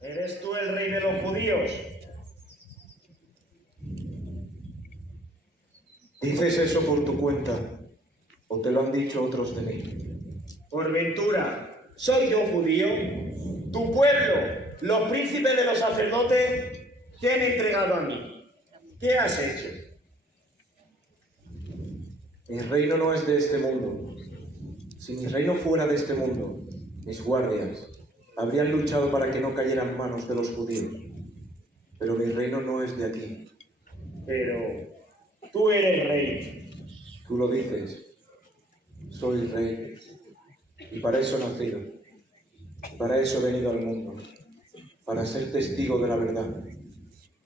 ¿Eres tú el rey de los judíos? ¿Dices eso por tu cuenta o te lo han dicho otros de mí? Por ventura, ¿soy yo judío? Tu pueblo, los príncipes de los sacerdotes, te han entregado a mí. ¿Qué has hecho? Mi reino no es de este mundo. Si mi reino fuera de este mundo, mis guardias habrían luchado para que no cayera en manos de los judíos. Pero mi reino no es de aquí. Pero tú eres rey. Tú lo dices. Soy rey. Y para eso he nacido. Para eso he venido al mundo. Para ser testigo de la verdad.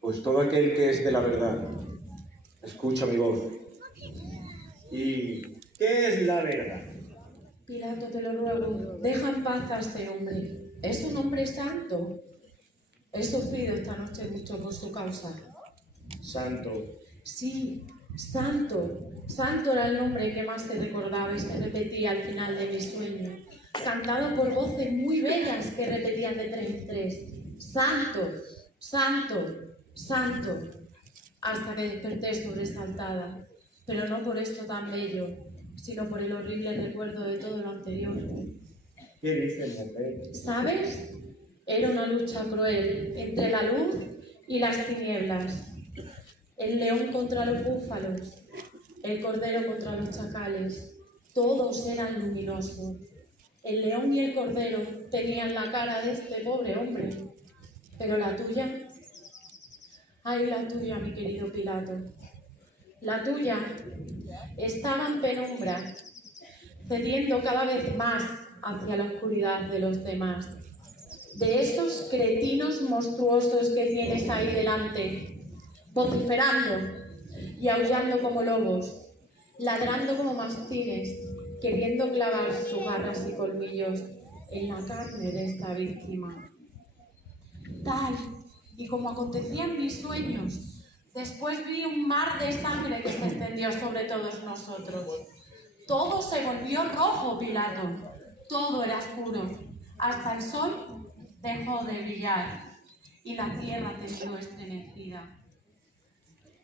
Pues todo aquel que es de la verdad, escucha mi voz. ¿Y qué es la verdad? Pilato, te lo ruego, deja en paz a este hombre. Es un hombre santo. He sufrido esta noche mucho por su causa. Santo. Sí, santo. Santo era el nombre que más se recordaba y se repetía al final de mi sueño, cantado por voces muy bellas que repetían de tres en tres. Santo, santo, santo, hasta que desperté sobresaltada, pero no por esto tan bello, sino por el horrible recuerdo de todo lo anterior. ¿Qué dices, mujer? ¿Sabes? Era una lucha cruel entre la luz y las tinieblas. El león contra los búfalos, el cordero contra los chacales. Todos eran luminosos. El león y el cordero tenían la cara de este pobre hombre. Pero la tuya, ay, la tuya, mi querido Pilato, la tuya estaba en penumbra, cediendo cada vez más hacia la oscuridad de los demás. De esos cretinos monstruosos que tienes ahí delante, vociferando y aullando como lobos, ladrando como mastines, queriendo clavar sus garras y colmillos en la carne de esta víctima. Tal y como acontecía en mis sueños, después vi un mar de sangre que se extendió sobre todos nosotros. Todo se volvió rojo, Pilato. Todo era oscuro. Hasta el sol dejó de brillar y la tierra tembló estremecida.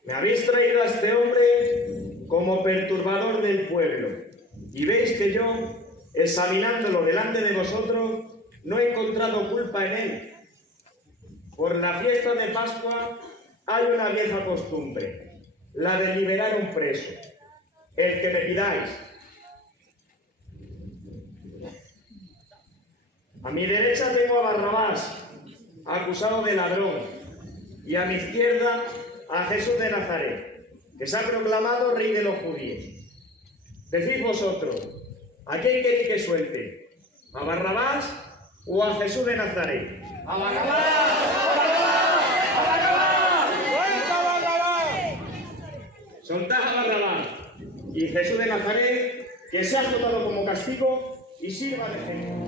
Me habéis traído a este hombre como perturbador del pueblo. Y veis que yo, examinándolo delante de vosotros, no he encontrado culpa en él. Por la fiesta de Pascua hay una vieja costumbre, la de liberar a un preso, el que me pidáis. A mi derecha tengo a Barrabás, acusado de ladrón, y a mi izquierda a Jesús de Nazaret, que se ha proclamado rey de los judíos. Decid vosotros, ¿a quién queréis que suelte? ¿A Barrabás o a Jesús de Nazaret? ¡A Barrabás! ¡A Barrabás! ¡Suelta a Barrabás! Soltad a Barrabás y Jesús de Nazaret, que se ha azotado como castigo y sirva de ejemplo.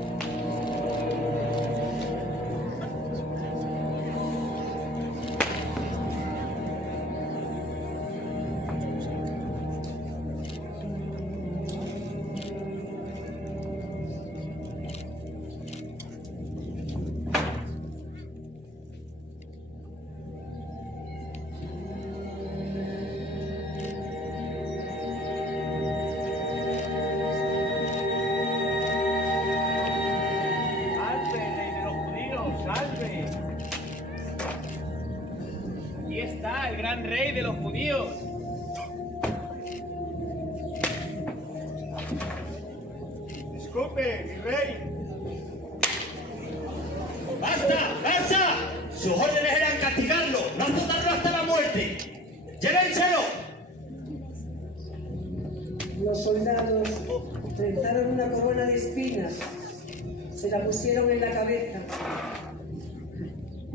Aquí está el gran rey de los judíos. Disculpe, mi rey. ¡Basta! ¡Basta! Sus órdenes eran castigarlo, no azotarlo hasta la muerte. ¡Llévenselo! Los soldados trenzaron una corona de espinas, se la pusieron en la cabeza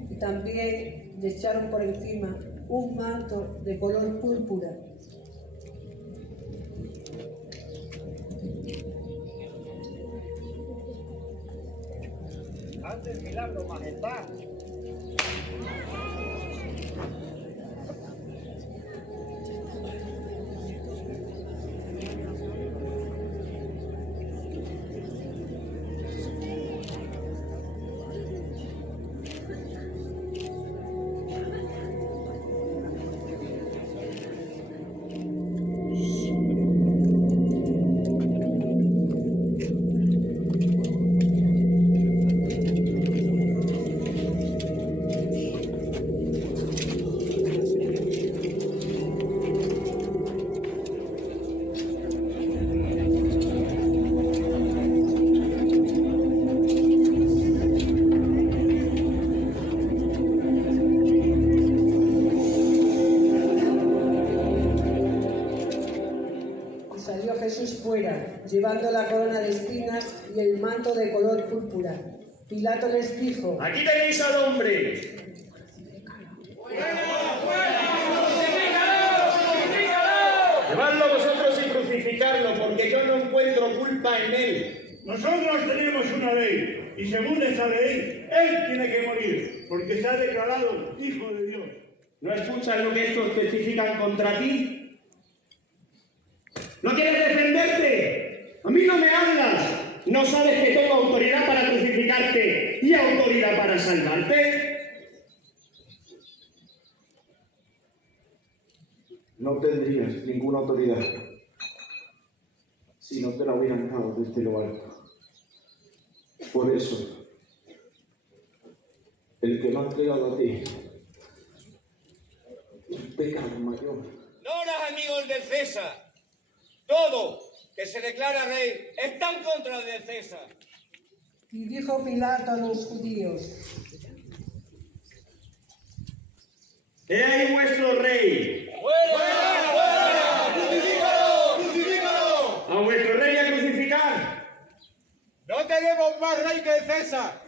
y también le echaron por encima un manto de color púrpura. Ante el milagro, majestad. llevando la corona de espinas y el manto de color púrpura. Pilato les dijo: Aquí tenéis al hombre. Llevadlo vosotros y crucificarlo, porque yo no encuentro culpa en él. Nosotros tenemos una ley, y según esa ley, él tiene que morir, porque se ha declarado hijo de Dios. ¿No escuchas lo que estos testifican contra ti? ¿No quieres defenderte? A mí no me hablas. ¿No sabes que tengo autoridad para crucificarte y autoridad para salvarte? No tendrías ninguna autoridad si no te la hubieran dado desde lo alto. Por eso, el que me ha entregado a ti es un pecado mayor. No eras amigos de César. Todo que se declara rey está en contra de César. Y dijo Pilato a los judíos: ¡He ahí vuestro rey! ¡Fuera! ¡Fuera! ¡Crucifícalo! ¡Crucifícalo! ¡A vuestro rey a crucificar! No tenemos más rey que César.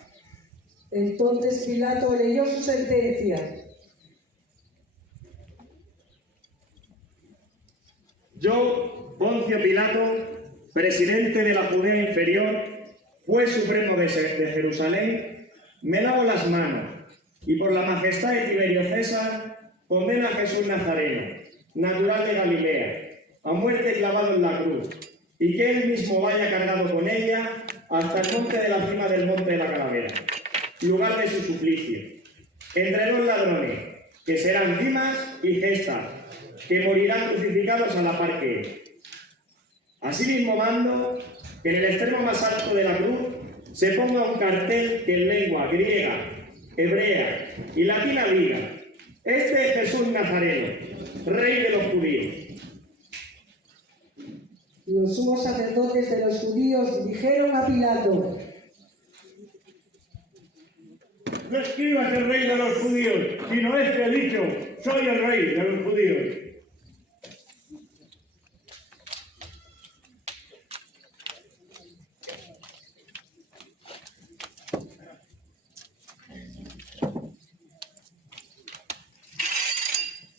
Entonces Pilato leyó su sentencia. Yo, Poncio Pilato, presidente de la Judea inferior, juez supremo de Jerusalén, me lavo las manos y por la majestad de Tiberio César condeno a Jesús Nazareno, natural de Galilea, a muerte clavado en la cruz, y que él mismo vaya cargado con ella hasta el monte de la cima del monte de la Calavera, lugar de su suplicio, entre dos ladrones, que serán Dimas y Gestas, que morirán crucificados a la par que él. Asimismo mando que en el extremo más alto de la cruz se ponga un cartel que en lengua griega, hebrea y latina diga: este es Jesús Nazareno, rey de los judíos. Los sumos sacerdotes de los judíos dijeron a Pilato: No escribas el rey de los judíos, sino este ha dicho: soy el rey de los judíos.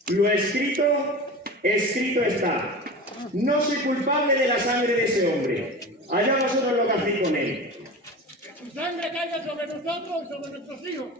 Lo escrito, escrito está. No soy culpable de la sangre de ese hombre. Allá vosotros lo que hacéis con él. Que su sangre caiga sobre nosotros y sobre nuestros hijos.